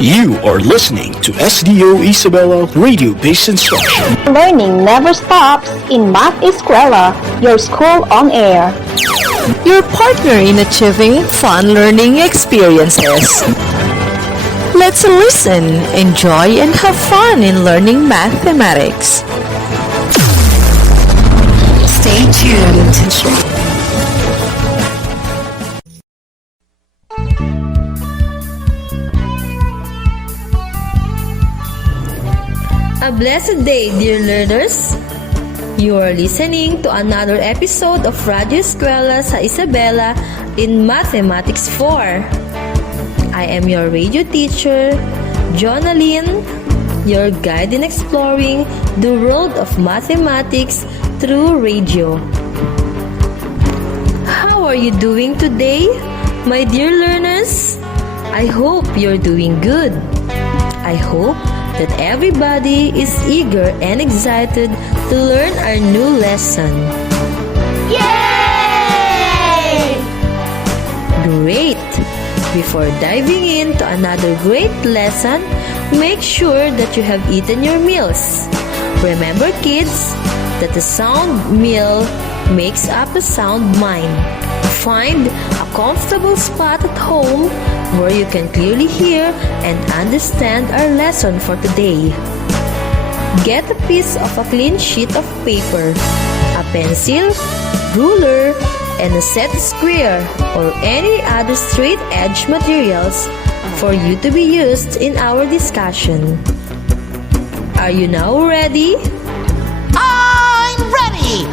You are listening to SDO Isabela Radio-Based Instruction. Learning never stops in Math Eskwela, your school on air. Your partner in achieving fun learning experiences. Let's listen, enjoy, and have fun in learning mathematics. Stay tuned. A blessed day, dear learners! You are listening to another episode of Radyo Eskwela sa Isabela in Mathematics 4. I am your radio teacher, Jonaline, your guide in exploring the world of mathematics through radio. How are you doing today, my dear learners? I hope you're doing good. I hope that everybody is eager and excited to learn our new lesson. Yay! Great! Before diving into another great lesson, make sure that you have eaten your meals. Remember, kids, that a sound meal makes up a sound mind. Find a comfortable spot at home where you can clearly hear and understand our lesson for today. Get a piece of a clean sheet of paper, a pencil, ruler, and a set square or any other straight edge materials for you to be used in our discussion. Are you now ready? I'm ready!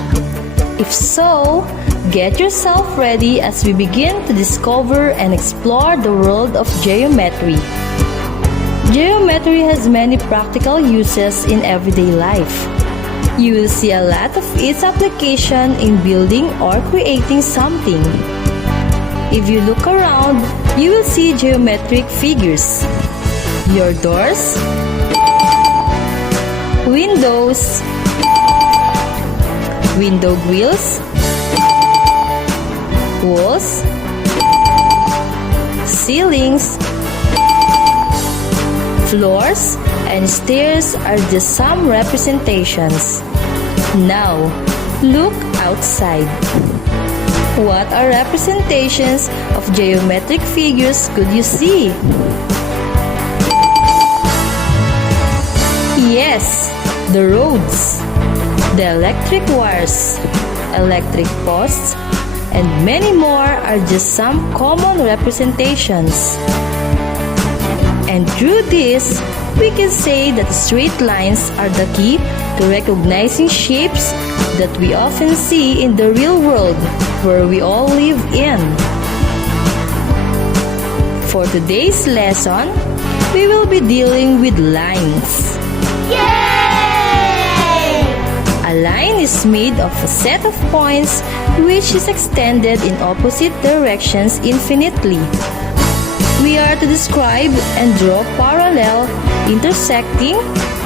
If so, get yourself ready as we begin to discover and explore the world of geometry. Geometry has many practical uses in everyday life. You will see a lot of its application in building or creating something. If you look around, you will see geometric figures. Your doors, windows, window grills, walls, ceilings, floors, and stairs are just some representations. Now, look outside. What are representations of geometric figures could you see? Yes, the roads, the electric wires, electric posts, and many more are just some common representations. And through this, we can say that straight lines are the key to recognizing shapes that we often see in the real world where we all live in. For today's lesson, we will be dealing with lines. Yay! A line is made of a set of points which is extended in opposite directions infinitely. We are to describe and draw parallel, intersecting,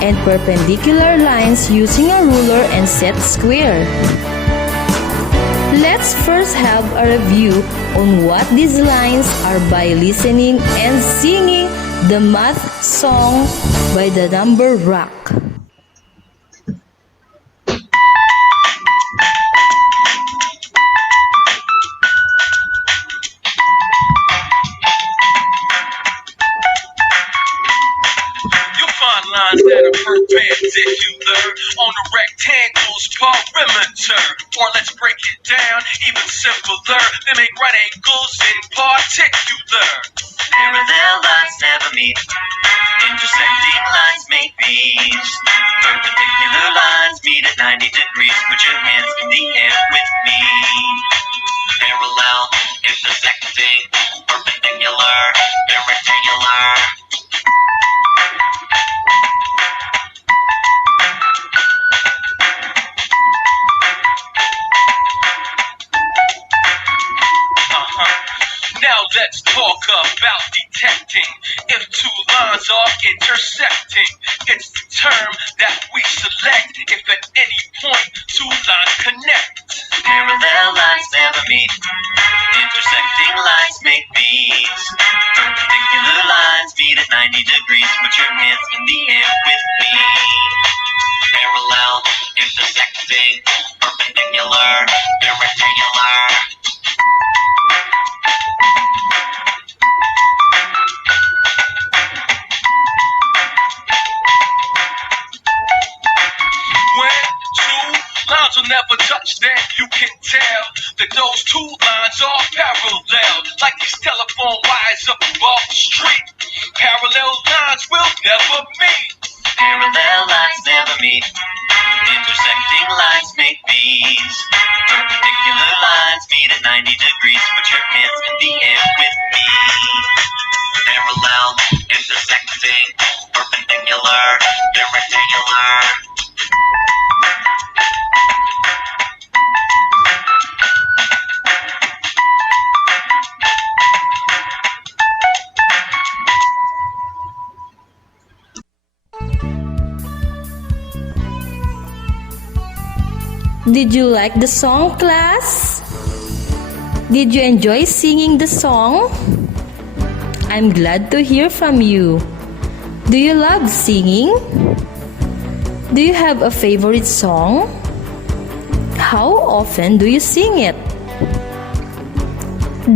and perpendicular lines using a ruler and set square. Let's first have a review on what these lines are by listening and singing the math song by the number Rock. Lines that are perpendicular on a rectangle's perimeter. Or let's break it down even simpler. They make right angles in particular. Parallel lines never meet. Intersecting lines make beats. Perpendicular lines meet at 90 degrees. Put your hands in the air with me. Parallel, intersecting, perpendicular, they're rectangular. Now let's talk about detecting if two lines are intersecting. It's the term that we select if at any point two lines connect. Parallel lines never meet. Intersecting lines make beats. Perpendicular lines meet at 90 degrees. put your hands in the air with me. Parallel, intersecting, perpendicular, they're rectangular. When two lines will never touch, then you can tell that those two lines are parallel, like these telephone wires up above the street. Parallel lines will never meet. Parallel lines never meet. Intersecting lines make these. Perpendicular lines meet at 90 degrees. Put your hands in the air with me. Parallel, intersecting, perpendicular, they're rectangular. Did you like the song, class? Did you enjoy singing the song? I'm glad to hear from you. Do you love singing? Do you have a favorite song? How often do you sing it?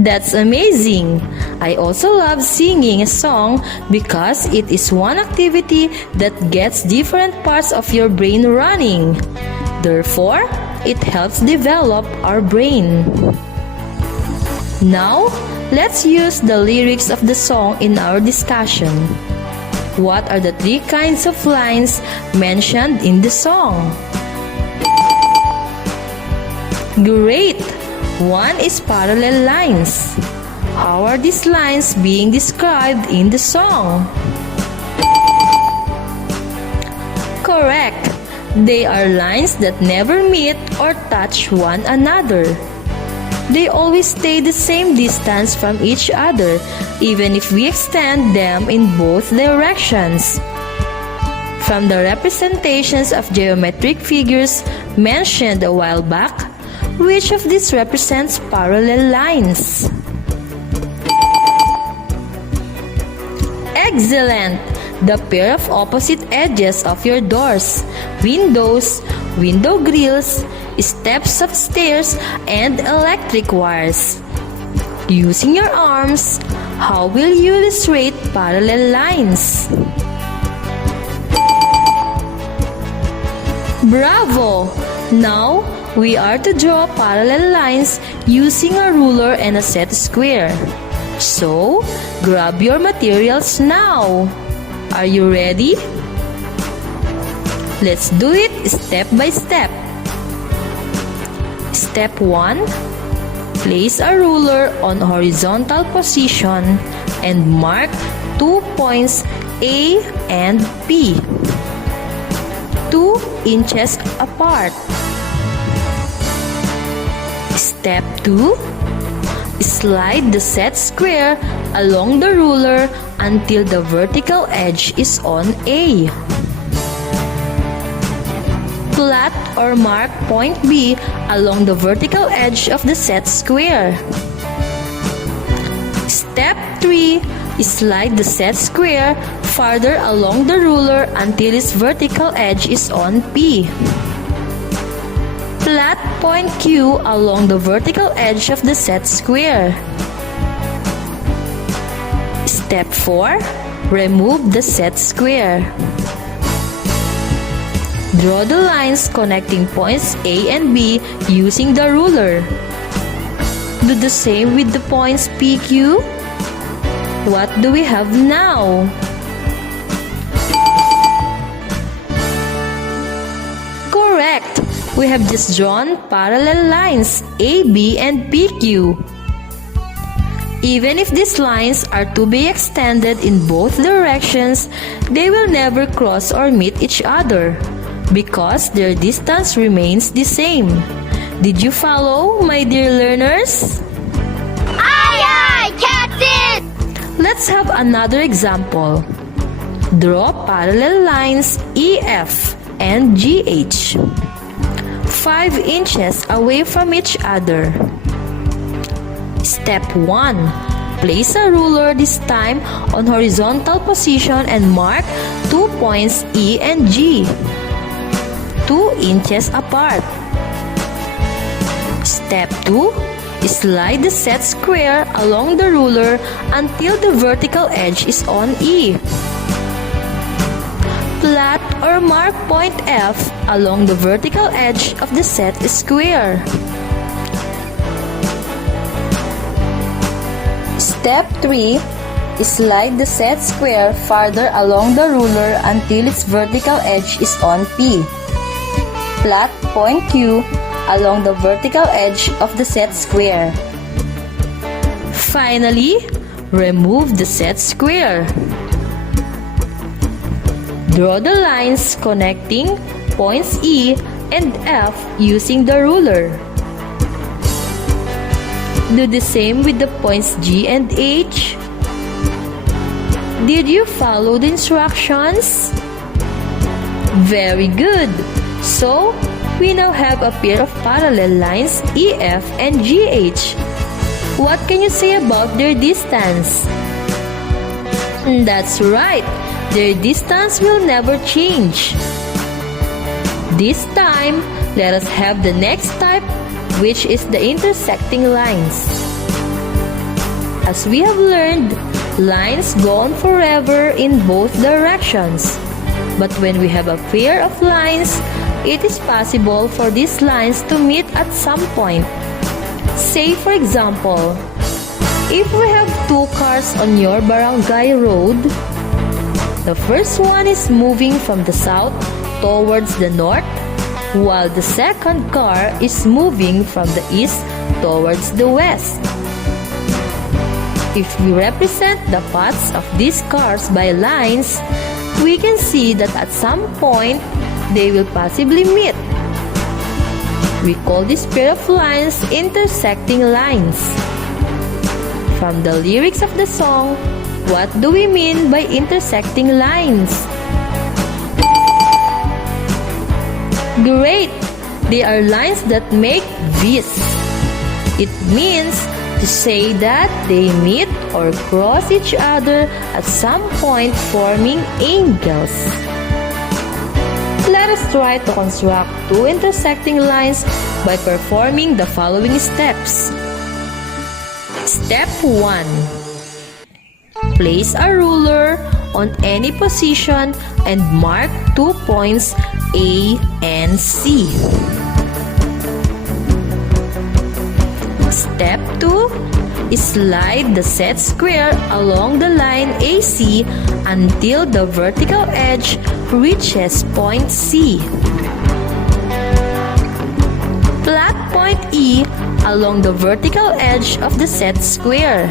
That's amazing! I also love singing a song because it is one activity that gets different parts of your brain running. Therefore, it helps develop our brain. Now, let's use the lyrics of the song in our discussion. What are the three kinds of lines mentioned in the song? Great! One is parallel lines. How are these lines being described in the song? Correct! They are lines that never meet or touch one another. They always stay the same distance from each other, even if we extend them in both directions. From the representations of geometric figures mentioned a while back, which of these represents parallel lines? Excellent! The pair of opposite edges of your doors, windows, window grills, steps of stairs, and electric wires. Using your arms, how will you illustrate parallel lines? Bravo! Now, we are to draw parallel lines using a ruler and a set square. So, grab your materials now. Are you ready? Let's do it step by step. Step 1. Place a ruler on horizontal position and mark 2 points A and B, 2 inches apart. Step 2. Slide the set square along the ruler until the vertical edge is on A. Plot or mark point B along the vertical edge of the set square. Step 3. Slide the set square farther along the ruler until its vertical edge is on P. Plot point Q along the vertical edge of the set square. Step 4. Remove the set square. Draw the lines connecting points A and B using the ruler. Do the same with the points PQ. What do we have now? Correct! We have just drawn parallel lines AB and PQ. Even if these lines are to be extended in both directions, they will never cross or meet each other because their distance remains the same. Did you follow, my dear learners? Aye, aye, Captain! Let's have another example. Draw parallel lines EF and GH, 5 inches away from each other. Step 1. Place a ruler this time on horizontal position and mark 2 points E and G, 2 inches apart. Step 2. Slide the set square along the ruler until the vertical edge is on E. Plot or mark point F along the vertical edge of the set square. Step 3. Slide the set square farther along the ruler until its vertical edge is on P. Plot point Q along the vertical edge of the set square. Finally, remove the set square. Draw the lines connecting points E and F using the ruler. Do the same with the points G and H. Did you follow the instructions? Very good! So, we now have a pair of parallel lines EF and GH. What can you say about their distance? That's right, their distance will never change. This time, let us have the next type, which is the intersecting lines. As we have learned, lines go on forever in both directions. But when we have a pair of lines, it is possible for these lines to meet at some point. Say for example, if we have 2 cars on your barangay road, the first one is moving from the south towards the north, while the second car is moving from the east towards the west. If we represent the paths of these cars by lines, we can see that at some point, they will possibly meet. We call this pair of lines intersecting lines. From the lyrics of the song, what do we mean by intersecting lines? Great! They are lines that make V's. It means to say that they meet or cross each other at some point, forming angles. Let us try to construct 2 intersecting lines by performing the following steps. Step 1. Place a ruler on any position and mark 2 points A and C. Step 2. Slide the set square along the line AC until the vertical edge reaches point C. Plot point E along the vertical edge of the set square.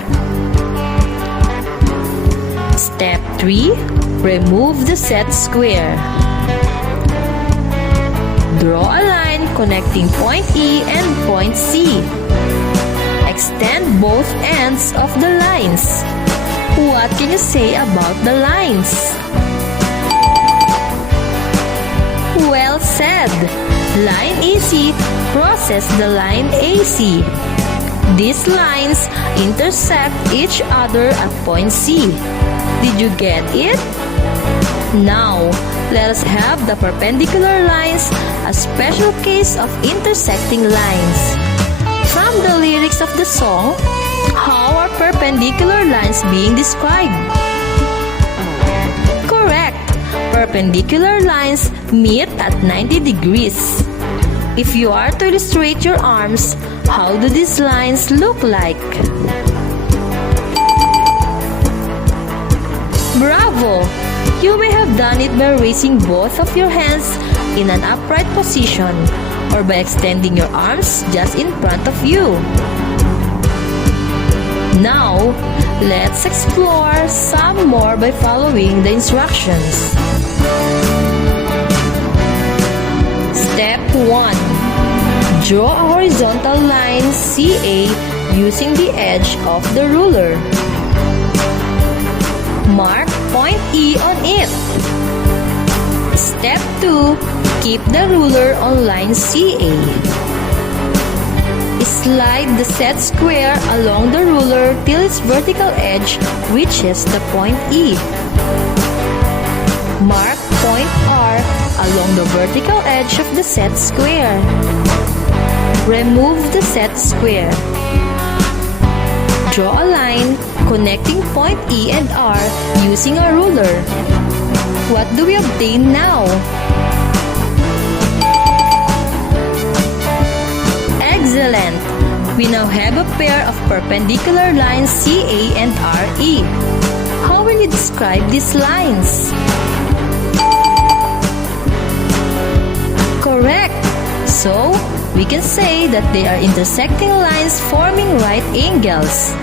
Step 3. Remove the set square. Draw a line connecting point E and point C. Extend both ends of the lines. What can you say about the lines? Well said! Line AC crosses the line AC. These lines intersect each other at point C. Did you get it? Now, let us have the perpendicular lines, a special case of intersecting lines. From the lyrics of the song, how are perpendicular lines being described? Correct! Perpendicular lines meet at 90 degrees. If you are to illustrate your arms, how do these lines look like? Bravo! You may have done it by raising both of your hands in an upright position or by extending your arms just in front of you. Now, let's explore some more by following the instructions. Step 1. Draw a horizontal line CA using the edge of the ruler. Mark point E on it. Step 2. Keep the ruler on line CA. Slide the set square along the ruler till its vertical edge reaches the point E. Mark point R along the vertical edge of the set square. Remove the set square. Draw a line connecting point E and R using a ruler. What do we obtain now? Excellent! We now have a pair of perpendicular lines CA and RE. How will you describe these lines? Correct! So, we can say that they are intersecting lines forming right angles.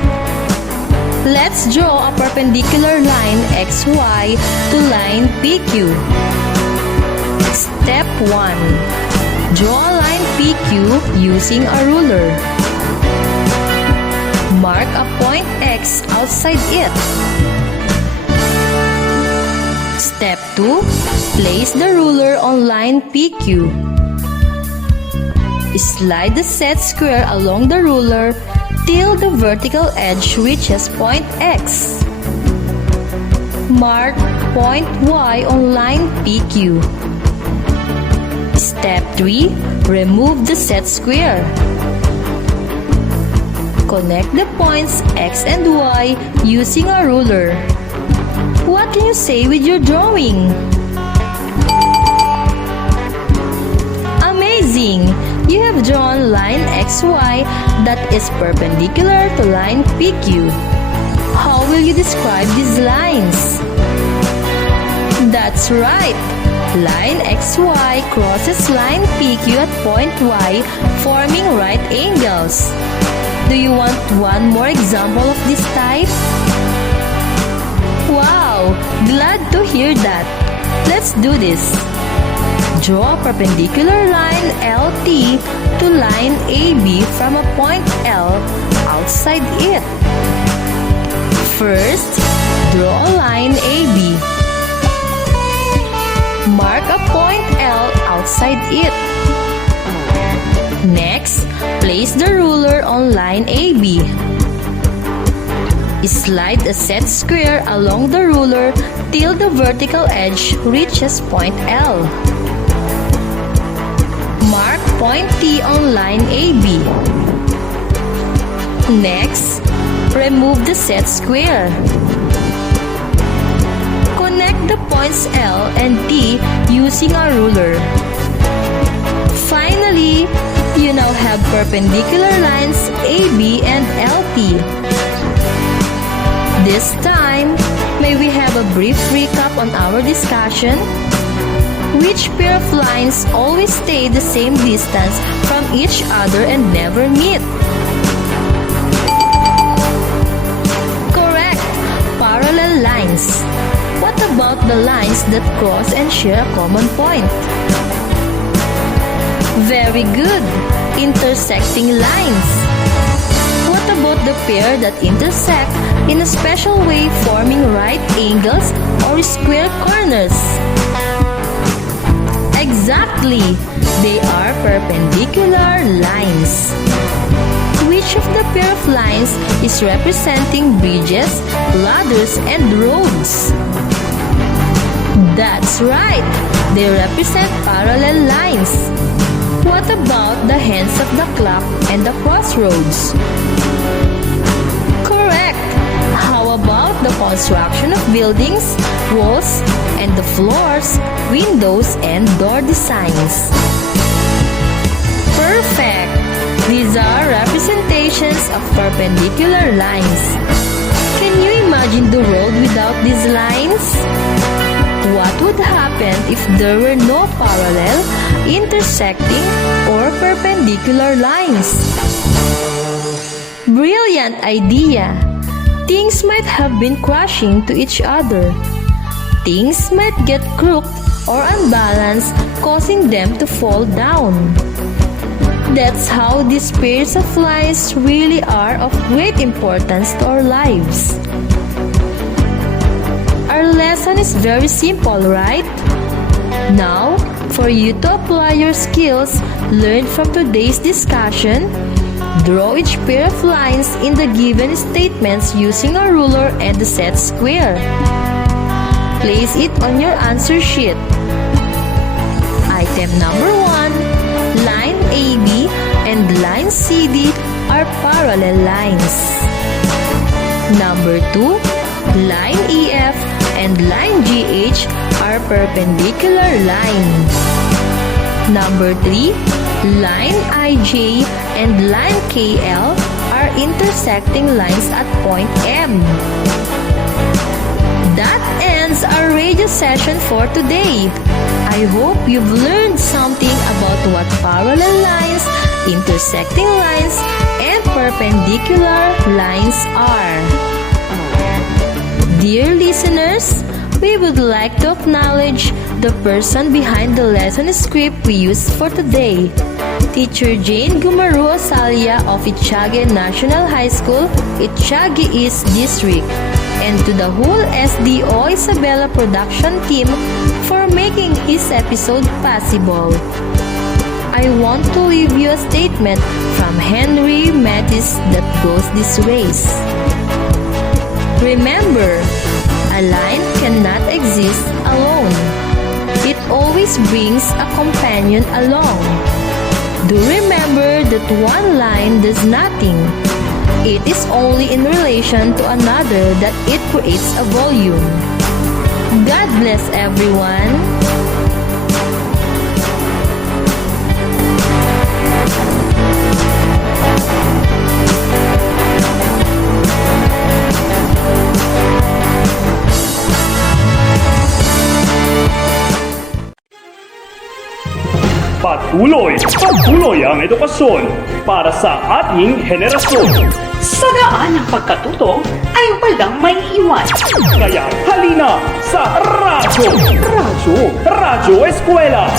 Let's draw a perpendicular line XY to line PQ. Step 1. Draw a line PQ using a ruler. Mark a point X outside it. Step 2. Place the ruler on line PQ. Slide the set square along the ruler till the vertical edge reaches point X. Mark point Y on line PQ. Step 3. Remove the set square. Connect the points X and Y using a ruler. What can you say with your drawing? Amazing! You have drawn line XY that is perpendicular to line PQ. How will you describe these lines? That's right! Line XY crosses line PQ at point Y, forming right angles. Do you want one more example of this type? Wow! Glad to hear that. Let's do this. Draw a perpendicular line LT to line AB from a point L outside it. First, draw a line AB. Mark a point L outside it. Next, place the ruler on line AB. Slide a set square along the ruler till the vertical edge reaches point L. Mark point T on line AB. Next, remove the set square. Connect the points L and T using a ruler. Finally, you now have perpendicular lines AB and LT. This time, may we have a brief recap on our discussion? Which pair of lines always stay the same distance from each other and never meet? Correct! Parallel lines. What about the lines that cross and share a common point? Very good! Intersecting lines. What about the pair that intersect in a special way, forming right angles or square corners? Exactly! They are perpendicular lines. Which of the pair of lines is representing bridges, ladders, and roads? That's right! They represent parallel lines. What about the hands of the clock and the crossroads? Correct! How about the construction of buildings, walls, and the floors, windows, and door designs? Perfect! These are representations of perpendicular lines. Can you imagine the world without these lines? What would happen if there were no parallel, intersecting, or perpendicular lines? Brilliant idea! Things might have been crashing to each other. Things might get crooked or unbalanced, causing them to fall down. That's how these pairs of lines really are of great importance to our lives. Our lesson is very simple, right? Now, for you to apply your skills learned from today's discussion, Draw each pair of lines in the given statements using a ruler and the set square. Place it on your answer sheet. Item number 1. Line AB and line CD are parallel lines. Number 2. Line EF and line GH are perpendicular lines. Number 3. Line IJ and line KL are intersecting lines at point M. That ends our radio session for today. I hope you've learned something about what parallel lines, intersecting lines, and perpendicular lines are. Dear listeners, we would like to acknowledge the person behind the lesson script we used for today, Teacher Jane Gumaru Asalia of Itiague National High School, Itiague East District, and to the whole SDO Isabela production team for making this episode possible. I want to leave you a statement from Henry Matisse that goes this ways. Remember, a line cannot exist alone. It always brings a companion along. Do remember that one line does nothing. It is only in relation to another that it creates a volume. God bless everyone. Patuloy ang edukasyon para sa ating henerasyon. Sa daan ng pagkatuto ay walang may iwan. Kaya halina sa Radyo Eskwela.